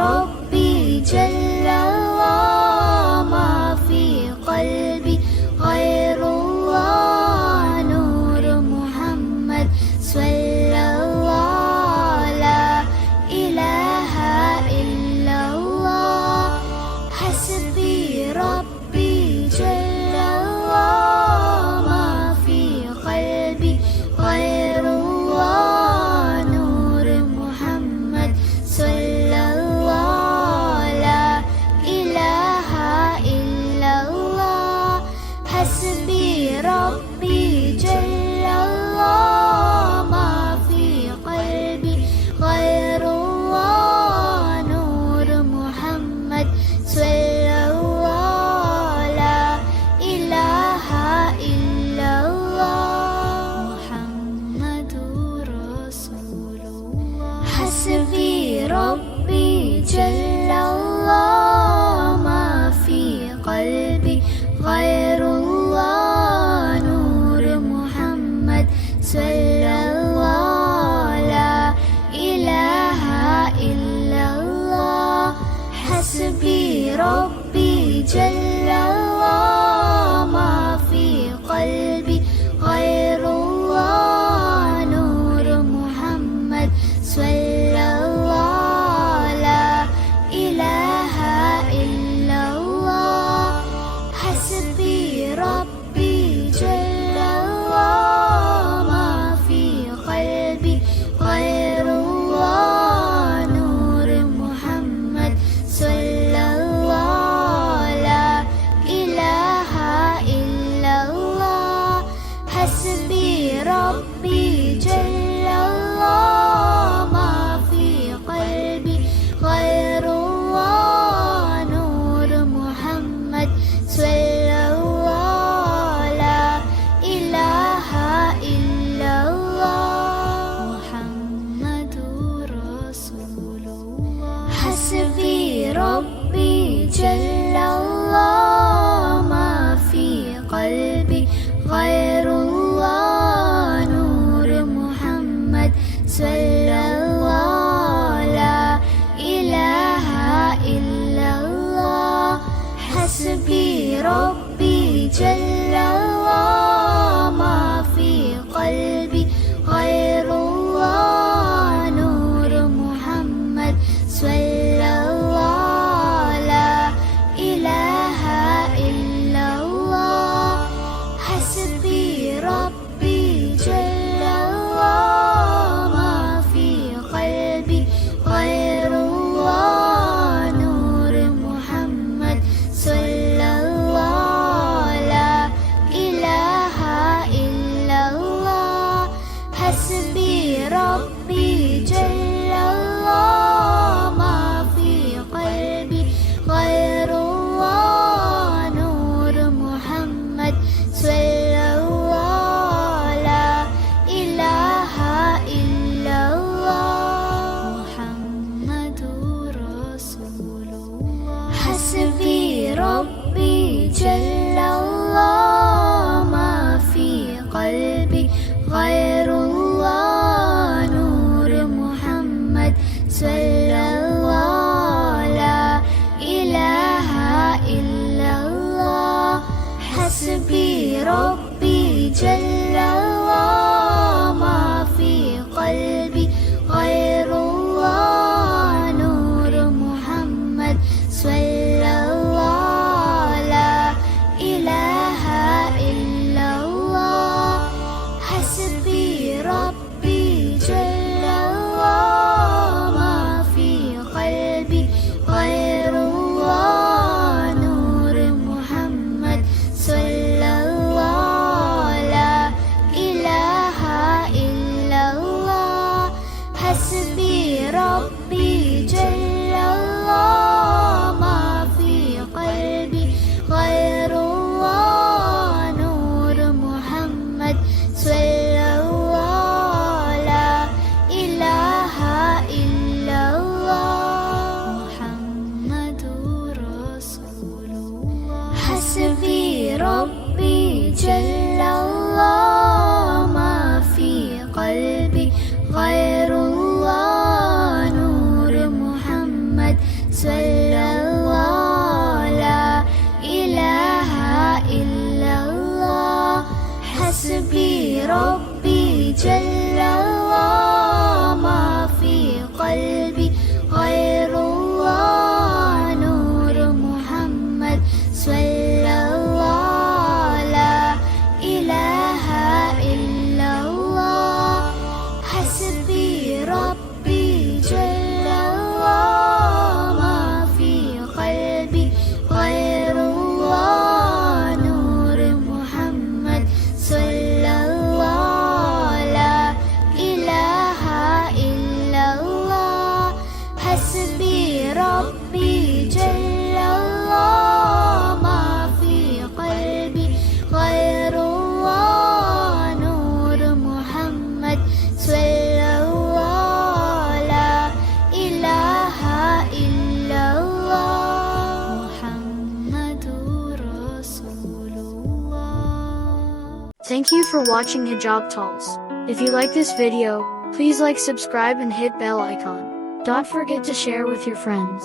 ربي جل الله، ما في قلبي غير الله، نور محمد صلى الله، لا إله إلا الله، حسبي ربي جل الله، ما في قلبي غير الله، نور محمد صلى الله، لا إله إلا الله، حسبي ربي جل الله، ما في قلبي غير الله، نور محمد صلى الله، لا إله إلا الله، محمد رسول الله، حسبي ربي جل الله، ما في قلبي غير الله، نور محمد صلى الله، لا إله إلا الله، حسبي ربي جل الله، ما في قلبي غير الله، نور محمد صلى الله، لا إله إلا الله، حسبي ربي جل الله، ما في قلبي غير الله، نور محمد صلى الله، لا إله إلا الله، حسبي ربي جل الله، ما في قلبي غير الله، نور محمد صلى الله، لا إله إلا الله، محمد رسول الله، حسبي ربي جل الله، ما في قلبي غير الله، نور محمد صلى الله، لا إله إلا الله، حسبي ربي جل الله، ما في قلبي غير الله، نور محمد صلى الله، لا إله إلا الله، حسبي ربي جل الله، ما في قلبي غير الله، نور محمد صلى الله، لا إله إلا الله، حسبي ربي جل الله، ما في قلبي غير الله، نور محمد صلى الله، لا إله إلا الله، محمد رسول الله، حسبي ربي جل الله، ما في قلبي غير الله، نور محمد صلى الله، لا إله إلا الله، حسبي ربي جل الله، ما في قلبي غير الله، نور محمد صلى الله، لا إله إلا الله، حسبي ربي جل الله، ما في قلبي غير الله، نور محمد صلى الله، لا جل الله ما في قلبي غير الله نور محمد صلى الله لا إله إلا الله حسبي ربي جل الله ما في قلبي غير الله نور محمد صلى الله لا إله إلا الله حسبي ربي جل الله ما في قلبي غير الله نور محمد صلى الله لا إله إلا الله محمد رسول الله. Thank you for watching Hijab Talks. If you like this video, please like, subscribe and hit bell icon. Don't forget to share with your friends.